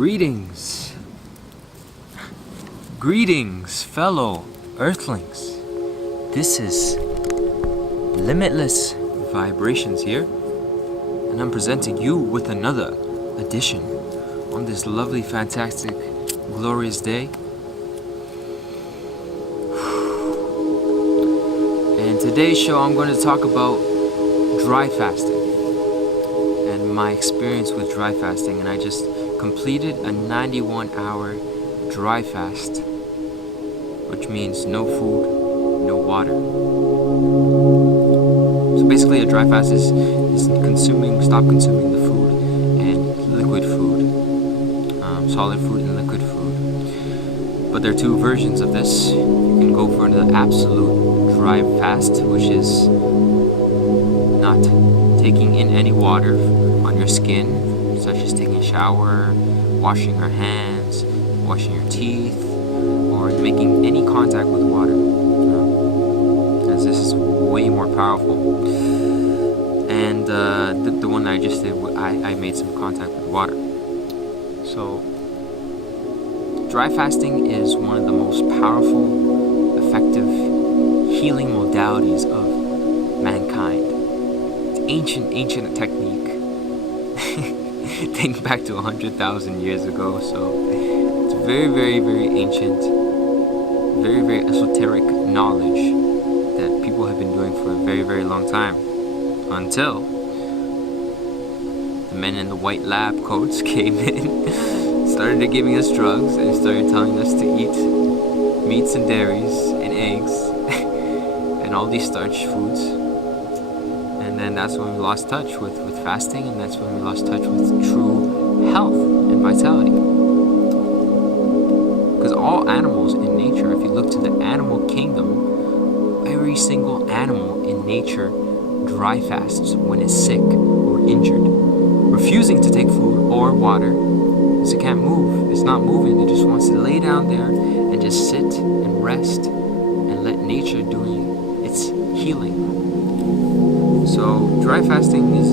Greetings, fellow Earthlings. This is Limitless Vibrations here, and I'm presenting you with another edition on this lovely, fantastic, glorious day. And today's show, I'm going to talk about dry fasting and my experience with dry fasting. And I just completed a 91-hour dry fast, which means no food, no water. So basically a dry fast is stop consuming the food and liquid food, solid food and liquid food. But there are two versions of this. You can go for the absolute dry fast, which is not taking in any water on your skin, such as taking a shower, washing your hands, washing your teeth, or making any contact with water, as this is way more powerful. And the one that I just did, I made some contact with water. So dry fasting is one of the most powerful, effective healing modalities of mankind. It's ancient technique. Think back to 100,000 years ago, so it's very, very, very ancient, very, very esoteric knowledge that people have been doing for a very, very long time, until the men in the white lab coats came in, started giving us drugs, and started telling us to eat meats and dairies and eggs and all these starch foods. And then that's when we lost touch with fasting, and that's when we lost touch with true health and vitality. Because all animals in nature, if you look to the animal kingdom, every single animal in nature dry fasts when it's sick or injured, refusing to take food or water because it can't move. It's not moving. It just wants to lay down there and just sit and rest and let nature do its healing. So dry fasting is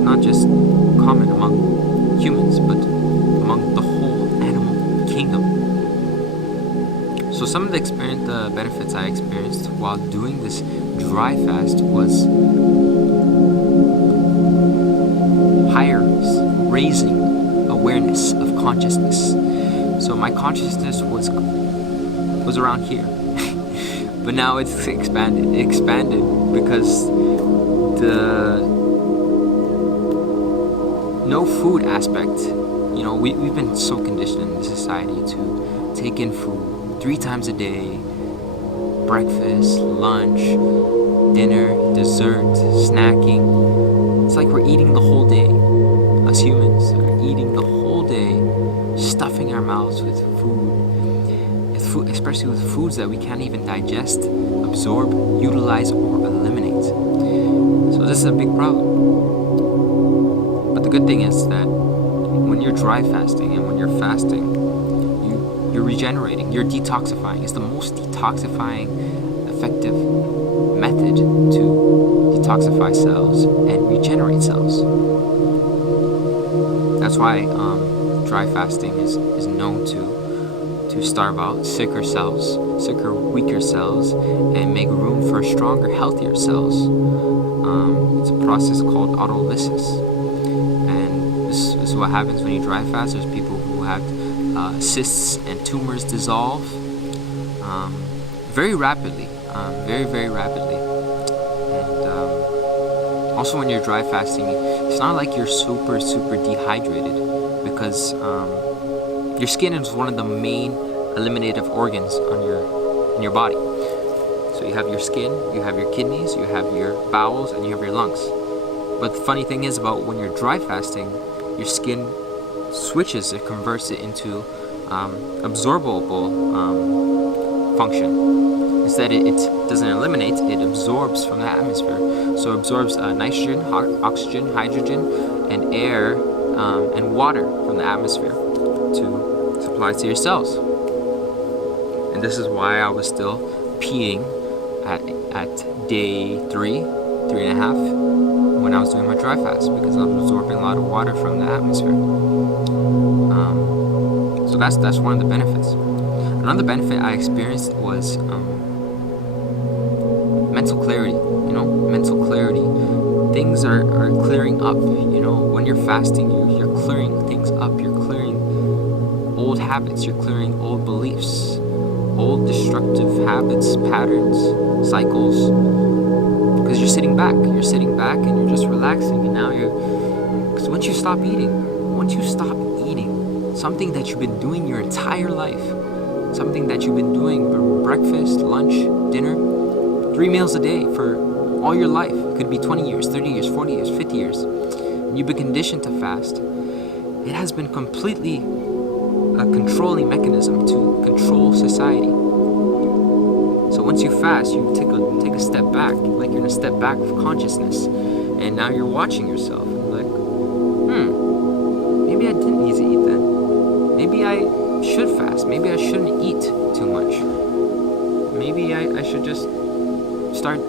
not just common among humans, but among the whole animal kingdom. So some of the benefits I experienced while doing this dry fast was raising awareness of consciousness. So my consciousness was around here, but now it's expanded because the no food aspect, we've been so conditioned in this society to take in food 3 times a day: breakfast, lunch, dinner, dessert, snacking. It's like we're eating the whole day. Us humans are eating the whole day, stuffing our mouths with food, especially with foods that we can't even digest, absorb, utilize, or eliminate. So this is a big problem. But the good thing is that when you're dry fasting and when you're fasting, you're regenerating, you're detoxifying. It's the most detoxifying, effective method to detoxify cells and regenerate cells. That's why dry fasting is known to starve out sicker, weaker cells, and make room for stronger, healthier cells. It's a process called autolysis, and this is what happens when you dry fast. There's people who have cysts and tumors dissolve very rapidly, very, very rapidly. And also when you're dry fasting, it's not like you're super, super dehydrated, because your skin is one of the main eliminative organs in your body. So you have your skin, you have your kidneys, you have your bowels, and you have your lungs. But the funny thing is about when you're dry fasting, your skin switches, it converts it into absorbable function. Instead, it doesn't eliminate, it absorbs from the atmosphere. So it absorbs nitrogen, oxygen, hydrogen, and air, and water from the atmosphere to supply to your cells. And this is why I was still peeing at day 3.5, when I was doing my dry fast, because I was absorbing a lot of water from the atmosphere. So that's one of the benefits. Another benefit I experienced was mental clarity. Mental clarity. Things are clearing up. When you're fasting, you're clearing things up. You're clearing old habits. You're clearing old beliefs, old destructive habits, patterns, cycles. Because you're sitting back and you're just relaxing. And now because once you stop eating, something that you've been doing your entire life, something that you've been doing for breakfast, lunch, dinner, 3 meals a day for all your life. It could be 20 years, 30 years, 40 years, 50 years. And you've been conditioned to fast. It has been completely a controlling mechanism to control society. So once you fast, you take a step back, like you're in a step back of consciousness, and now you're watching yourself. And like, maybe I didn't need to eat then. Maybe I should fast. Maybe I shouldn't eat too much. Maybe I should just start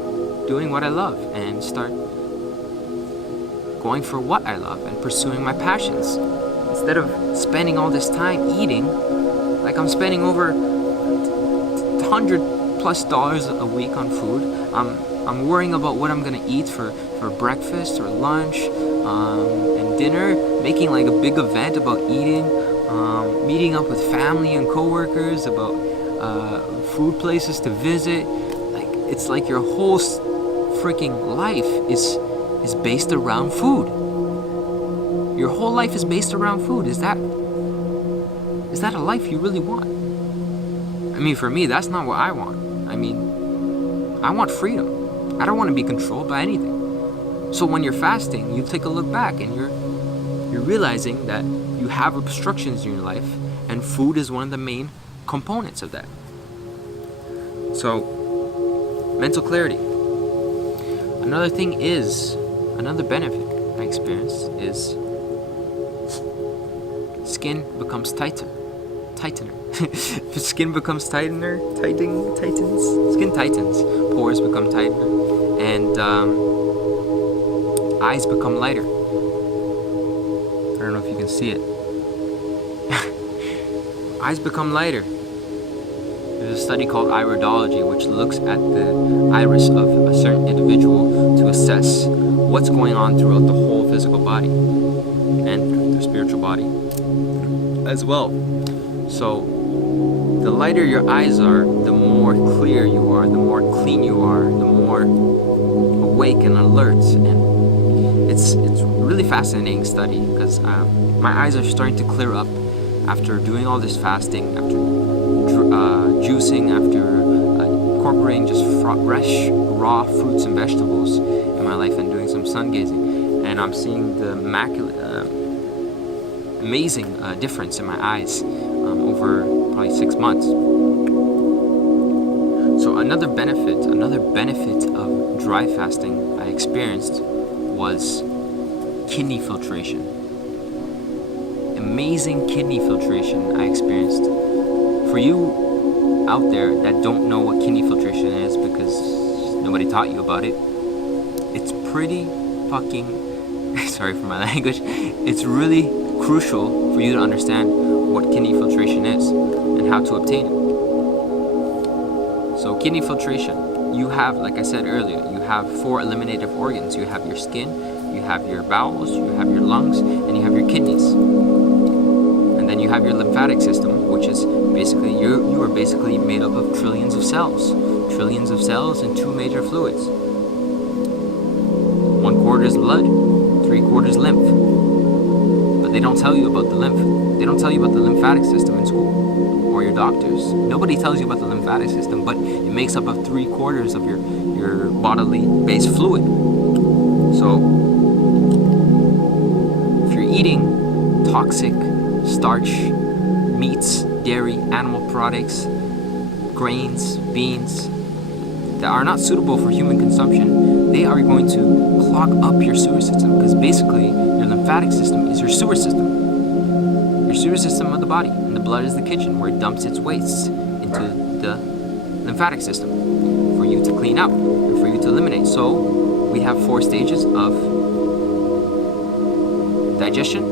doing what I love and start going for what I love and pursuing my passions. Instead of spending all this time eating, like I'm spending over $100+ a week on food. I'm worrying about what I'm gonna eat for breakfast or lunch and dinner, making like a big event about eating, meeting up with family and coworkers about food places to visit. Like it's like your whole freaking life is based around food. Your whole life is based around food. Is that a life you really want? I mean, for me, that's not what I want. I mean, I want freedom. I don't want to be controlled by anything. So when you're fasting, you take a look back and you're realizing that you have obstructions in your life, and food is one of the main components of that. So, mental clarity. Another benefit I experienced is skin becomes tightener. Skin becomes skin tightens, pores become tighter, and eyes become lighter. I don't know if you can see it. Eyes become lighter. There's a study called iridology, which looks at the iris of a certain individual to assess what's going on throughout the whole physical body and the spiritual body as well. So the lighter your eyes are, the more clear you are, the more clean you are, the more awake and alert. And it's really fascinating study because my eyes are starting to clear up after doing all this fasting, after juicing, after incorporating just fresh, raw fruits and vegetables in my life and doing some sun gazing. And I'm seeing the amazing difference in my eyes over probably 6 months. So another benefit of dry fasting I experienced was kidney filtration. Amazing kidney filtration I experienced. For you out there that don't know what kidney filtration is because nobody taught you about it, it's pretty fucking, sorry for my language, it's really crucial for you to understand what kidney filtration is and how to obtain it. So kidney filtration, you have, like I said earlier, you have 4 eliminative organs. You have your skin, you have your bowels, you have your lungs, and you have your kidneys. And then you have your lymphatic system, which is basically, you are basically made up of trillions of cells and 2 major fluids. 1/4 is blood, 3/4 lymph. But they don't tell you about the lymph. They don't tell you about the lymphatic system in school or your doctors. Nobody tells you about the lymphatic system, but it makes up of 3/4 of your bodily based fluid. So if you're eating toxic starch, meats, dairy, animal products, grains, beans that are not suitable for human consumption, they are going to clog up your sewer system, because basically your lymphatic system is your sewer system. Your sewer system of the body, and the blood is the kitchen where it dumps its wastes into the lymphatic system for you to clean out and for you to eliminate. So we have 4 stages of digestion,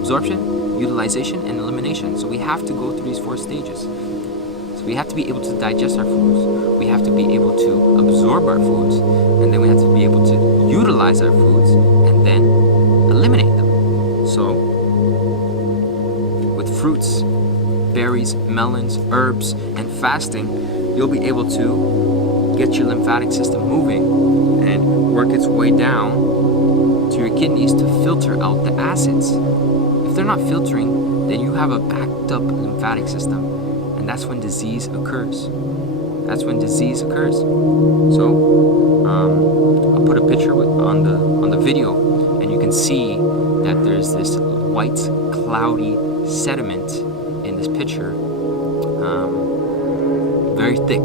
absorption, utilization, and elimination. So we have to go through these 4 stages. So we have to be able to digest our foods, we have to be able to absorb our foods, and then we have to be able to utilize our foods and then eliminate them. So with fruits, berries, melons, herbs, and fasting, you'll be able to get your lymphatic system moving and work its way down to your kidneys to filter out the acids. If they're not filtering, then you have a backed up lymphatic system, and that's when disease occurs. That's when disease occurs. So I'll put a picture on the video, and you can see that there's this white cloudy sediment in this picture. Very thick,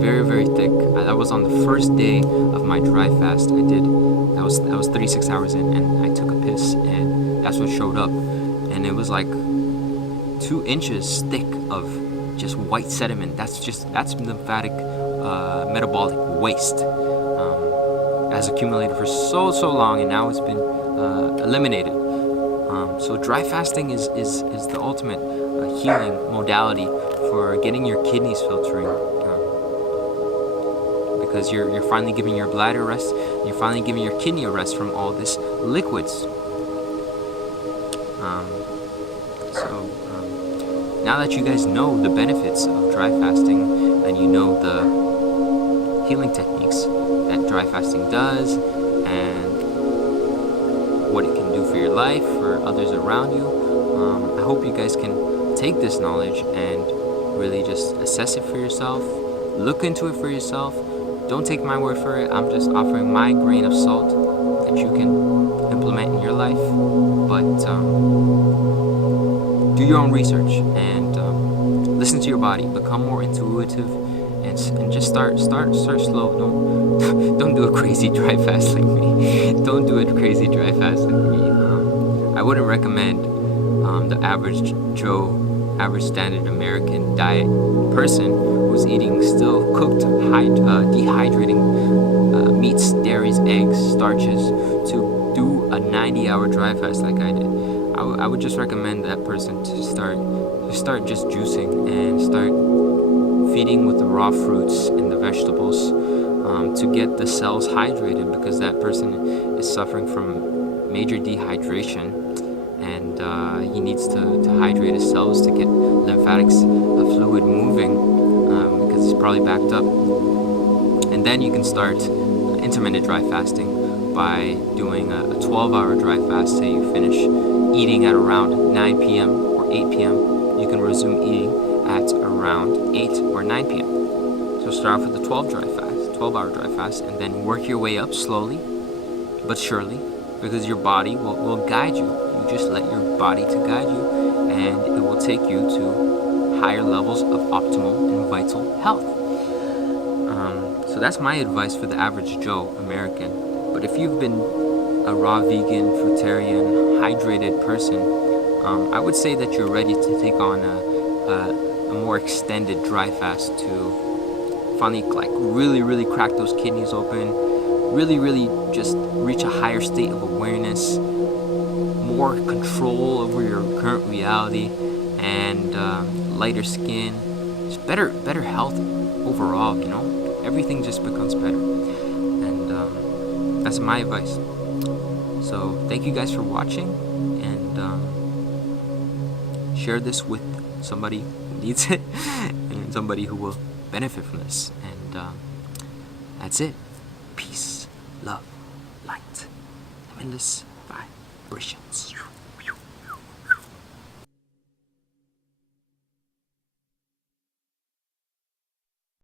very thick. That was on the first day of my dry fast. I was 36 hours in, and I took a piss, and that's what showed up. And it was like 2 inches thick of just white sediment. That's lymphatic metabolic waste. It has accumulated for so long, and now it's been eliminated. So dry fasting is the ultimate healing modality for getting your kidneys filtering, because you're finally giving your bladder a rest, and you're finally giving your kidney a rest from all this liquids. Now that you guys know the benefits of dry fasting, and you know the healing techniques that dry fasting does, and what it can do for your life, for others around you, I hope you guys can take this knowledge and really just assess it for yourself, look into it for yourself. Don't take my word for it. I'm just offering my grain of salt that you can implement in your life. But do your own research and listen to your body. Become more intuitive and just start slow. Don't do a crazy dry fast like me. Don't do a crazy dry fast like me. I wouldn't recommend the average Joe, average standard American diet person who's eating still cooked, dehydrating meats, dairies, eggs, starches to do a 90-hour dry fast like I did. I would just recommend that person to start just juicing and start feeding with the raw fruits and the vegetables to get the cells hydrated, because that person is suffering from major dehydration, and he needs to hydrate his cells to get lymphatic fluid moving, because it's probably backed up. And then you can start intermittent dry fasting by doing a 12-hour dry fast till you finish eating at around 9 p.m. or 8 p.m. You can resume eating at around 8 or 9 p.m. So start off with the 12-hour dry fast, and then work your way up slowly but surely, because your body will guide you. You just let your body to guide you, and it will take you to higher levels of optimal and vital health. So that's my advice for the average Joe American. But if you've been a raw vegan, fruitarian, hydrated person, I would say that you're ready to take on a more extended dry fast to finally really crack those kidneys open, really just reach a higher state of awareness, more control over your current reality, and lighter skin, just better health overall. Everything just becomes better, and that's my advice. So thank you guys for watching, and share this with somebody who needs it and somebody who will benefit from this. And that's it. Peace, love, light, limitless vibrations.